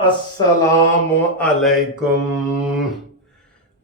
अस्सलाम अलैकुम।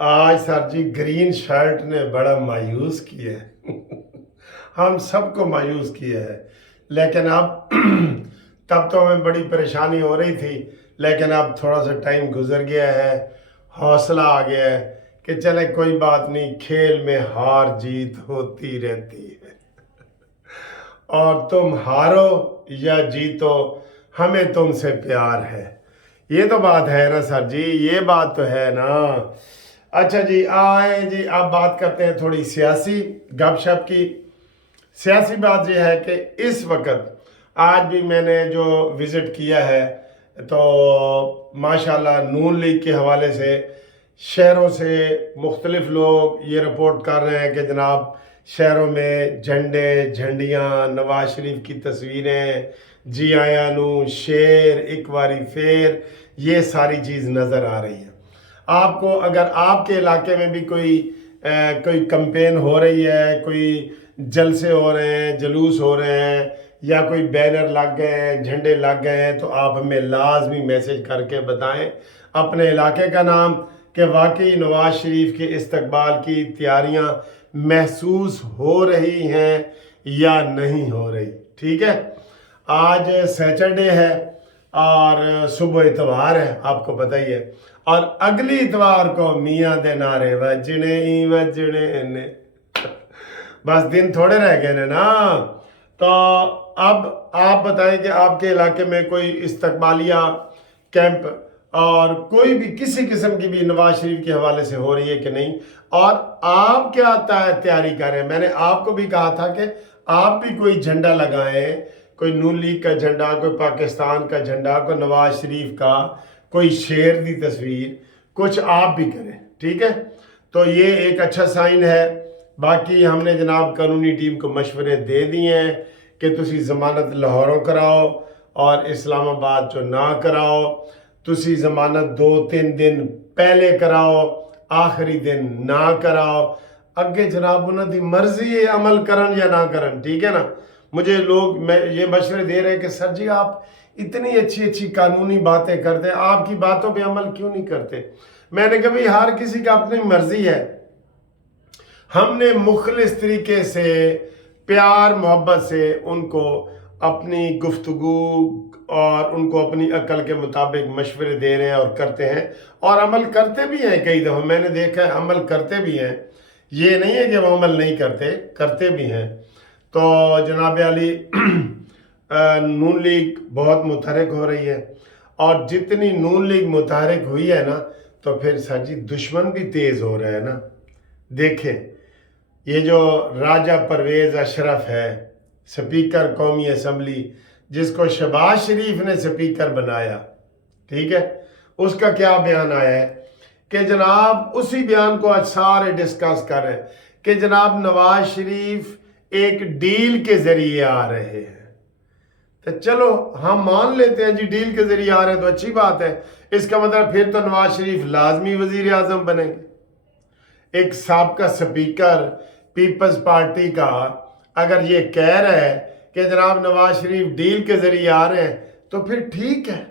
आज सर जी ग्रीन शर्ट ने बड़ा मायूस किया है। हम सबको मायूस किया है, लेकिन अब तब तो हमें बड़ी परेशानी हो रही थी, लेकिन अब थोड़ा सा टाइम गुजर गया है, हौसला आ गया है कि चले कोई बात नहीं, खेल में हार जीत होती रहती है। और तुम हारो या जीतो, हमें तुमसे प्यार है। ये तो बात है ना सर जी, ये बात तो है ना। अच्छा जी, आए जी, अब बात करते हैं थोड़ी सियासी गपशप की। सियासी बात यह है कि इस वक्त आज भी मैंने जो विज़िट किया है, तो माशाल्लाह नून लीग के हवाले से शहरों से मुख्तलिफ लोग ये रिपोर्ट कर रहे हैं कि जनाब शहरों में झंडे झंडियाँ, नवाज शरीफ की तस्वीरें, जी आया नू, शेर, एक बारी फेर, ये सारी चीज़ नज़र आ रही है। आपको अगर आपके इलाके में भी कोई कैंपेन हो रही है, कोई जलसे हो रहे हैं, जुलूस हो रहे हैं, या कोई बैनर लग गए हैं, झंडे लग गए हैं, तो आप हमें लाजमी मैसेज करके बताएं अपने इलाके का नाम, कि वाकई नवाज शरीफ के इस्तकबाल की तैयारियां महसूस हो रही हैं या नहीं हो रही। ठीक है, आज सैटरडे है और सुबह इतवार है, आपको पता ही है। और अगली इतवार को मियाँ दे नारे वजने ही वजने ने, बस दिन थोड़े रह गए ने ना। तो अब आप बताएं कि आपके इलाके में कोई इस्तकबालिया कैंप और कोई भी किसी किस्म की भी नवाज शरीफ के हवाले से हो रही है कि नहीं, और आप क्या तैयारी कर रहे हैं। मैंने आपको भी कहा था कि आप भी कोई झंडा लगाएं, कोई नून लीग का झंडा, कोई पाकिस्तान का झंडा, कोई नवाज शरीफ का, कोई शेर की तस्वीर, कुछ आप भी करें। ठीक है, तो ये एक अच्छा साइन है। बाकी हमने जनाब कानूनी टीम को मशवरे दे दिए हैं कि तुसी जमानत लाहौरों कराओ और इस्लामाबाद जो ना कराओ, तुसी जमानत 2-3 दिन पहले कराओ, आखिरी दिन ना कराओ। अगे जनाब उन्हों की मर्जी है अमल करन या ना करन। ठीक है ना। मुझे लोग ये मशवरे दे रहे हैं कि सर जी आप इतनी अच्छी अच्छी कानूनी बातें करते हैं, आपकी बातों पे अमल क्यों नहीं करते। मैंने कहा भाई हर किसी का अपनी मर्जी है। हमने मुखलिस तरीके से प्यार मोहब्बत से उनको अपनी गुफ्तगू और उनको अपनी अकल के मुताबिक मशवरे दे रहे हैं और करते हैं, और अमल करते भी हैं। कई दफ़ा मैंने देखा है अमल करते भी हैं, ये नहीं है कि वो अमल नहीं करते, करते भी हैं। तो जनाब अली नून लीग बहुत मुतहरक हो रही है, और जितनी नून लीग मुतहरक हुई है ना, तो फिर सर जी दुश्मन भी तेज़ हो रहे हैं ना। देखें, ये जो राजा परवेज़ अशरफ है, स्पीकर कौमी असम्बली, जिसको शहबाज शरीफ ने स्पीकर बनाया, ठीक है, उसका क्या बयान आया है कि जनाब उसी बयान को आज सारे डिस्कस कर रहे हैं कि जनाब नवाज शरीफ एक डील के ज़रिए आ रहे हैं। तो चलो हम मान लेते हैं जी, डील के ज़रिए आ रहे हैं तो अच्छी बात है। इसका मतलब फिर तो नवाज शरीफ लाजमी वज़ीर आज़म बनेंगे। एक साबका स्पीकर पीपल्स पार्टी का अगर ये कह रहा है कि जनाब नवाज शरीफ डील के ज़रिए आ रहे हैं, तो फिर ठीक है,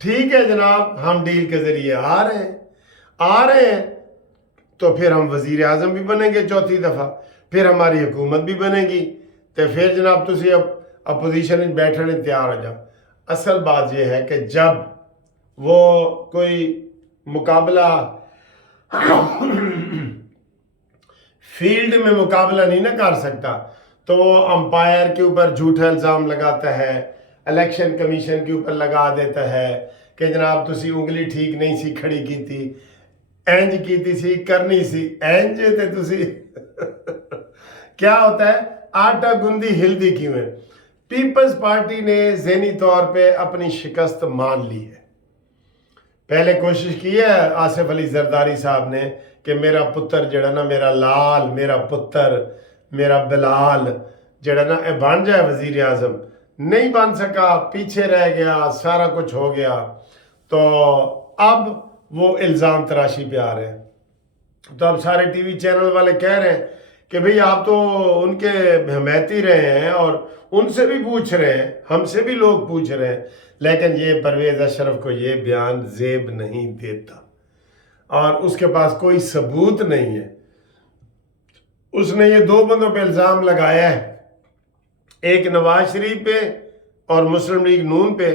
ठीक है जनाब, हम डील के ज़रिए आ रहे हैं, तो फिर हम वज़ीर आज़म भी बनेंगे चौथी दफ़ा, फिर हमारी हुकूमत भी बनेगी। तो फिर जनाब तुसी अब अपोजिशन में बैठने तैयार हो जाओ। असल बात यह है कि जब वो कोई मुकाबला फील्ड में मुकाबला नहीं ना कर सकता, तो वो अंपायर के ऊपर झूठा इल्ज़ाम लगाता है, इलेक्शन कमीशन के ऊपर लगा देता है कि जनाब तुसी उंगली ठीक नहीं सी खड़ी की थी, इंज की सी करनी सी इंज ते तुसी क्या होता है, आटा गुंदी हिलदी क्यों है। पीपल्स पार्टी ने ज़हनी तौर पे अपनी शिकस्त मान ली है। पहले कोशिश की है आसिफ अली जरदारी साहब ने कि मेरा पुत्र जड़ा ना, मेरा लाल, मेरा पुत्र, मेरा बिलाल जड़ा ना बन जाए वज़ीर आज़म, नहीं बन सका, पीछे रह गया, सारा कुछ हो गया। तो अब वो इल्ज़ाम तराशी पे आ रहे हैं। तो अब सारे टीवी चैनल वाले कह रहे हैं کہ بھئی آپ تو ان کے حمایتی رہے ہیں اور ان سے بھی پوچھ رہے ہیں، ہم سے بھی لوگ پوچھ رہے ہیں، لیکن یہ پرویز اشرف کو یہ بیان زیب نہیں دیتا اور اس کے پاس کوئی ثبوت نہیں ہے۔ اس نے یہ دو بندوں پہ الزام لگایا ہے، ایک نواز شریف پہ اور مسلم لیگ نون پہ،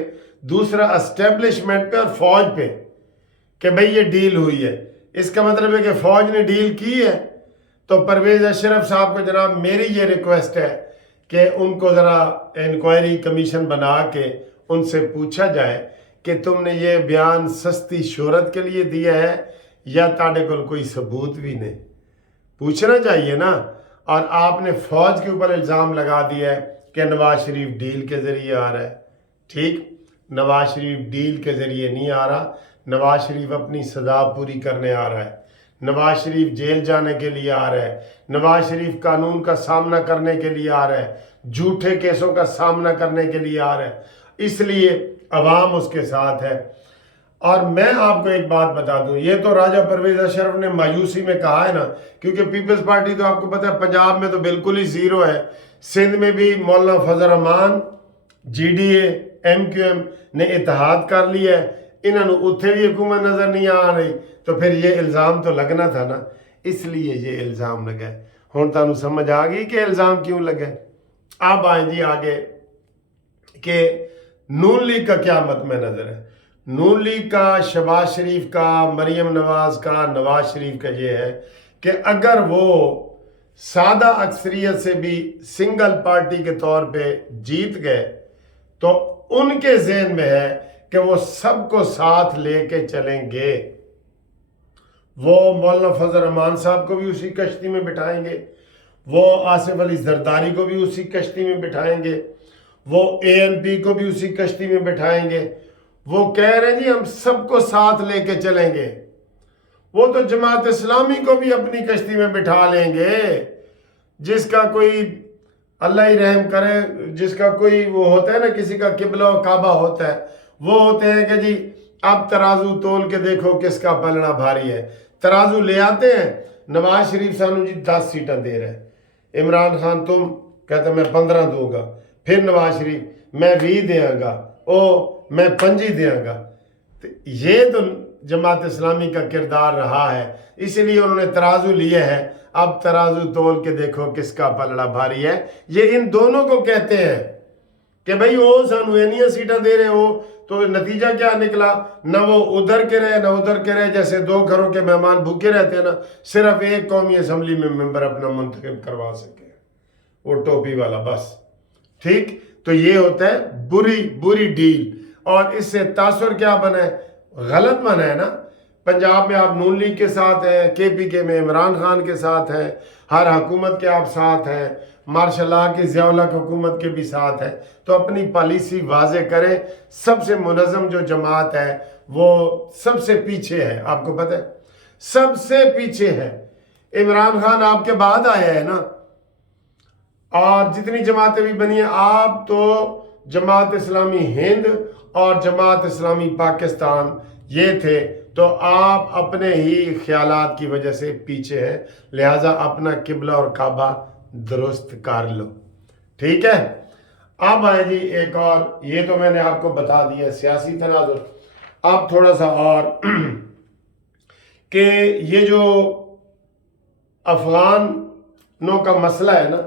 دوسرا اسٹیبلشمنٹ پہ اور فوج پہ، کہ بھئی یہ ڈیل ہوئی ہے۔ اس کا مطلب ہے کہ فوج نے ڈیل کی ہے۔ تو پرویز اشرف صاحب کو جناب میری یہ ریکویسٹ ہے کہ ان کو ذرا انکوائری کمیشن بنا کے ان سے پوچھا جائے کہ تم نے یہ بیان سستی شہرت کے لیے دیا ہے یا تاڑے کو کوئی ثبوت بھی نہیں، پوچھنا چاہیے نا۔ اور آپ نے فوج کے اوپر الزام لگا دیا ہے کہ نواز شریف ڈیل کے ذریعے آ رہا ہے۔ ٹھیک، نواز شریف ڈیل کے ذریعے نہیں آ رہا، نواز شریف اپنی سزا پوری کرنے آ رہا ہے، نواز شریف جیل جانے کے لیے آ رہا ہے، نواز شریف قانون کا سامنا کرنے کے لیے آ رہا ہے، جھوٹے کیسوں کا سامنا کرنے کے لیے آ رہا ہے، اس لیے عوام اس کے ساتھ ہے۔ اور میں آپ کو ایک بات بتا دوں، یہ تو راجہ پرویز اشرف نے مایوسی میں کہا ہے نا، کیونکہ پیپلز پارٹی تو آپ کو پتہ ہے پنجاب میں تو بالکل ہی زیرو ہے، سندھ میں بھی Maulana Fazl ur-Rehman, G D A, M Q M نے اتحاد کر لیا ہے، انہوں نے اتھے بھی حکومت نظر نہیں آ رہی، تو پھر یہ الزام تو لگنا تھا نا، اس لیے یہ الزام لگا ہے۔ ہن تانوں سمجھ آ گئی کہ الزام کیوں لگا ہے۔ اب آئیں جی آگے کہ نون لیگ کا کیا مطمع نظر ہے۔ نون لیگ کا، شہباز شریف کا، مریم نواز کا، نواز شریف کا یہ ہے کہ اگر وہ سادہ اکثریت سے بھی سنگل پارٹی کے طور پہ جیت گئے تو ان کے ذہن میں ہے کہ وہ سب کو ساتھ لے کے چلیں گے، وہ مولانا فضل الرحمان صاحب کو بھی اسی کشتی میں بٹھائیں گے، وہ آصف علی زرداری کو بھی اسی کشتی میں بٹھائیں گے، وہ اے این پی کو بھی اسی کشتی میں بٹھائیں گے۔ وہ کہہ رہے ہیں جی ہم سب کو ساتھ لے کے چلیں گے، وہ تو جماعت اسلامی کو بھی اپنی کشتی میں بٹھا لیں گے، جس کا کوئی اللہ ہی رحم کرے، جس کا کوئی وہ ہوتا ہے نا، کسی کا قبلہ و کعبہ ہوتا ہے، وہ ہوتے ہیں کہ جی اب ترازو تول کے دیکھو کس کا پلڑا بھاری ہے۔ ترازو لے آتے ہیں، نواز شریف سانو جی 10 سیٹیں دے رہے ہیں، عمران خان تم کہتے میں 15 دوں گا، پھر نواز شریف میں 20 دیاں گا، میں 5 دیاں گا۔ یہ تو جماعت اسلامی کا کردار رہا ہے، اس لیے انہوں نے ترازو لیے ہے، اب ترازو تول کے دیکھو کس کا پلڑا بھاری ہے۔ یہ ان دونوں کو کہتے ہیں کہ بھئی وہ سانو اینیاں سیٹیں دے رہے ہو، تو نتیجہ کیا نکلا؟ نہ وہ ادھر کے رہے نہ ادھر کے رہے، جیسے 2 گھروں کے مہمان بھوکے رہتے ہیں نا، صرف ایک قومی اسمبلی میں ممبر اپنا منتخب کروا سکے، وہ ٹوپی والا بس۔ ٹھیک، تو یہ ہوتا ہے بری ڈیل، اور اس سے تاثر کیا بنا ہے؟ غلط بنا ہے نا۔ پنجاب میں آپ نون لیگ کے ساتھ ہیں، کے پی کے میں عمران خان کے ساتھ ہیں، ہر حکومت کے آپ ساتھ ہیں، ماشاء اللہ کی ضیاء الحق حکومت کے بھی ساتھ ہیں، تو اپنی پالیسی واضح کریں۔ سب سے منظم جو جماعت ہے وہ سب سے پیچھے ہے، آپ کو پتہ ہے سب سے پیچھے ہے، عمران خان آپ کے بعد آیا ہے نا، اور جتنی جماعتیں بھی بنی ہیں، آپ تو جماعت اسلامی ہند اور جماعت اسلامی پاکستان یہ تھے، تو آپ اپنے ہی خیالات کی وجہ سے پیچھے ہیں، لہٰذا اپنا قبلہ اور کعبہ درست کر لو۔ ٹھیک ہے، اب آئے جی ایک اور، یہ تو میں نے آپ کو بتا دیا سیاسی تناظر۔ اب تھوڑا سا اور کہ یہ جو افغانوں کا مسئلہ ہے نا،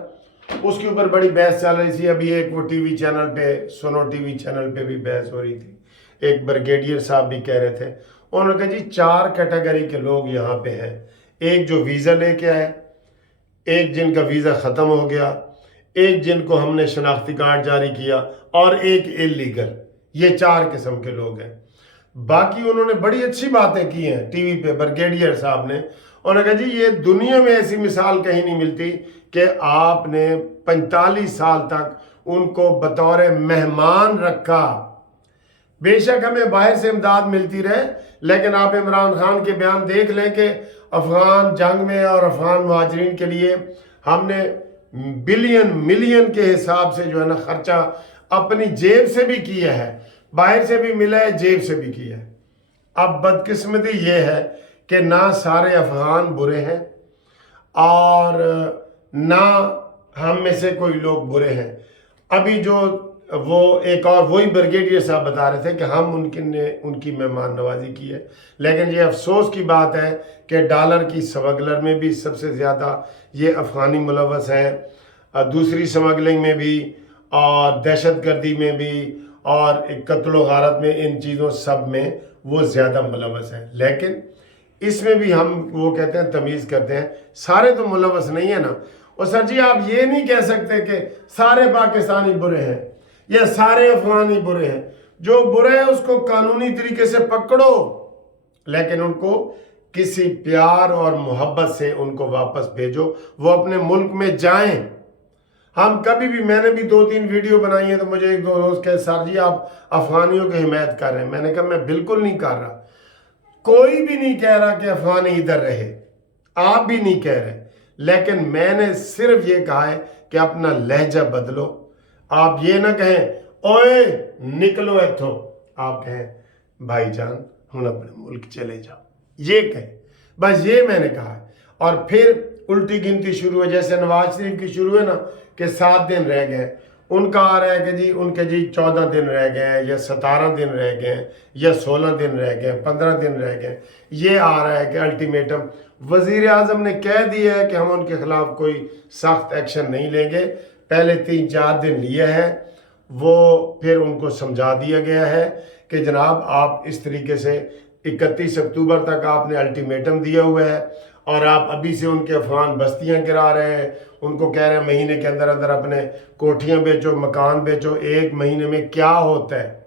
اس کے اوپر بڑی بحث چل رہی تھی۔ ابھی ایک وہ ٹی وی چینل پہ، سنو ٹی وی چینل پہ بھی بحث ہو رہی تھی، ایک بریگیڈیئر صاحب بھی کہہ رہے تھے، انہوں نے کہا جی 4 کیٹیگری کے لوگ یہاں پہ ہیں، ایک جو ویزا لے کے آئے، ایک جن کا ویزا ختم ہو گیا، ایک جن کو ہم نے شناختی کارڈ جاری کیا، اور ایک اللیگل۔ یہ 4 قسم کے لوگ ہیں۔ باقی انہوں نے بڑی اچھی باتیں کی ہیں ٹی وی پہ، بریگیڈیئر صاحب نے، انہوں نے کہا جی یہ دنیا میں ایسی مثال کہیں نہیں ملتی کہ آپ نے 45 سال تک ان کو بطور مہمان رکھا۔ بے شک ہمیں باہر سے امداد ملتی رہے، لیکن آپ عمران خان کے بیان دیکھ لیں کہ افغان جنگ میں اور افغان مہاجرین کے لیے ہم نے بلین ملین کے حساب سے جو ہے نا خرچہ اپنی جیب سے بھی کیا ہے، باہر سے بھی ملا ہے، جیب سے بھی کیا ہے۔ اب بدقسمتی یہ ہے کہ نہ سارے افغان برے ہیں، اور ना हम में से कोई लोग बुरे हैं। अभी जो वो एक और वही ब्रिगेडियर साहब बता रहे थे कि हम उनकी मेहमान नवाजी की है, लेकिन ये अफसोस की बात है कि डॉलर की स्मगलर में भी सबसे ज़्यादा ये अफ़गानी मुलव्वस हैं, दूसरी स्मगलिंग में भी और दहशतगर्दी में भी और कत्ल गारत में, इन चीज़ों सब में वो ज़्यादा मुलव्वस हैं। लेकिन इसमें भी हम वो कहते हैं तमीज़ करते हैं, सारे तो मुलव्वस नहीं है ना। और सर जी आप ये नहीं कह सकते कि सारे पाकिस्तानी बुरे हैं या सारे अफगानी बुरे हैं। जो बुरे है उसको कानूनी तरीके से पकड़ो, लेकिन उनको किसी प्यार और मोहब्बत से उनको वापस भेजो, वो अपने मुल्क में जाएं। हम कभी भी, मैंने भी 2-3 वीडियो बनाई है तो मुझे एक दो दोस्त कहे सर जी आप अफगानियों की हिमायत कर रहे हैं। मैंने कहा मैं बिल्कुल नहीं कर रहा, कोई भी नहीं कह रहा कि अफगानी इधर रहे, आप भी नहीं कह रहे, लेकिन मैंने सिर्फ ये कहा है कि अपना लहजा बदलो। आप ये ना कहें ओए निकलो इथों, आप कहें भाईजान हम अपने मुल्क चले जाओ, ये कहें, बस ये मैंने कहा है। और फिर उल्टी गिनती शुरू है, जैसे नवाज शरीफ की शुरू है ना कि 7 दिन रह गए, उनका आ रहा है कि जी उनके जी 14 दिन रह गए या 17 दिन रह गए या 16 दिन रह गए, 15 दिन रह गए। ये आ रहा है कि अल्टीमेटम वज़ीर आज़म ने कह दिया है कि हम उनके खिलाफ कोई सख्त एक्शन नहीं लेंगे। पहले 3-4 दिन लिए हैं, वो फिर उनको समझा दिया गया है कि जनाब आप इस तरीके से 31 अक्टूबर तक आपने अल्टीमेटम दिया हुआ है और आप अभी से उनके अफगान बस्तियां गिरा रहे हैं, उनको कह रहे हैं महीने के अंदर अंदर अपने कोठियां बेचो, मकान बेचो, 1 महीने में क्या होता है।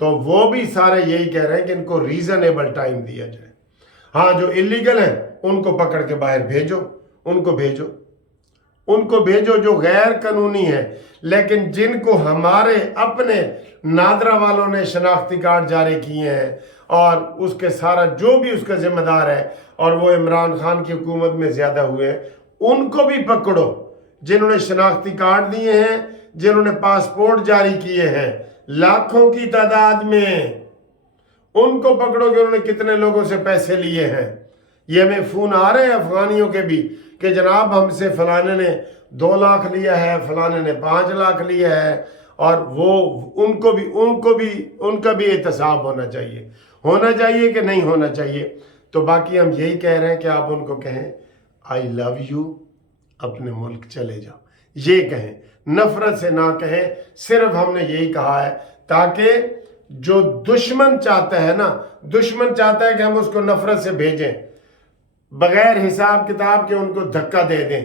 तो वो भी सारे यही कह रहे हैं कि इनको रीजनेबल टाइम दिया जाए। हाँ, जो इलीगल हैं उनको पकड़ के बाहर भेजो, उनको भेजो जो गैर कानूनी है। लेकिन जिनको हमारे अपने नादरा वालों ने शनाख्ती कार्ड जारी किए हैं और उसके सारा जो भी उसका जिम्मेदार है और वो इमरान खान की हुकूमत में ज़्यादा हुए हैं, उनको भी पकड़ो। जिन्होंने शनाख्ती कार्ड दिए हैं, जिन्होंने पासपोर्ट जारी किए हैं लाखों की तादाद में, उनको पकड़ो कि उन्होंने कितने लोगों से पैसे लिए हैं। ये हमें फ़ोन आ रहे हैं अफगानियों के भी कि जनाब हमसे फलाने ने 2 लाख लिया है, फलाने ने 5 लाख लिया है, और वो उनका भी एहतसाब होना चाहिए कि नहीं होना चाहिए। तो बाकी हम यही कह रहे हैं कि आप उनको कहें आई लव यू, अपने मुल्क चले जाओ, ये कहें, नफरत से ना कहें। सिर्फ हमने यही कहा है ताकि जो दुश्मन चाहता है ना, दुश्मन चाहता है कि हम उसको नफरत से भेजें, बगैर हिसाब किताब के उनको धक्का दे दें,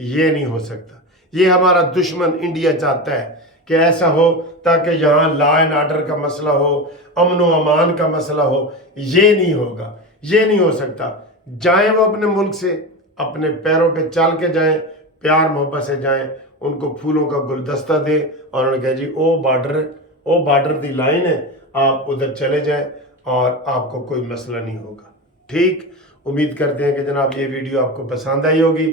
ये नहीं हो सकता। ये हमारा दुश्मन इंडिया चाहता है कि ऐसा हो ताकि यहाँ लॉ एंड ऑर्डर का मसला हो, अमन व अमान का मसला हो। ये नहीं होगा, ये नहीं हो सकता। जाएं वो अपने मुल्क से, अपने पैरों पे चल के जाएं, प्यार मोहब्बत से जाएं, उनको फूलों का गुलदस्ता दे और उन्होंने कहा जी ओ बॉर्डर दी लाइन है, आप उधर चले जाएं और आपको कोई मसला नहीं होगा। ठीक, उम्मीद करते हैं कि जनाब ये वीडियो आपको पसंद आई होगी।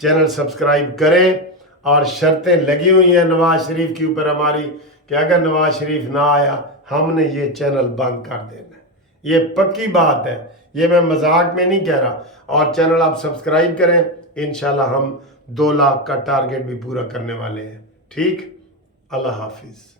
चैनल सब्सक्राइब करें, और शर्तें लगी हुई हैं नवाज शरीफ के ऊपर हमारी कि अगर नवाज शरीफ ना आया हमने ये चैनल बंद कर देना है। ये पक्की बात है, ये मैं मजाक में नहीं कह रहा। और चैनल आप सब्सक्राइब करें, इंशाल्लाह हम 2 लाख का टारगेट भी पूरा करने वाले हैं। ठीक, अल्लाह हाफिज़।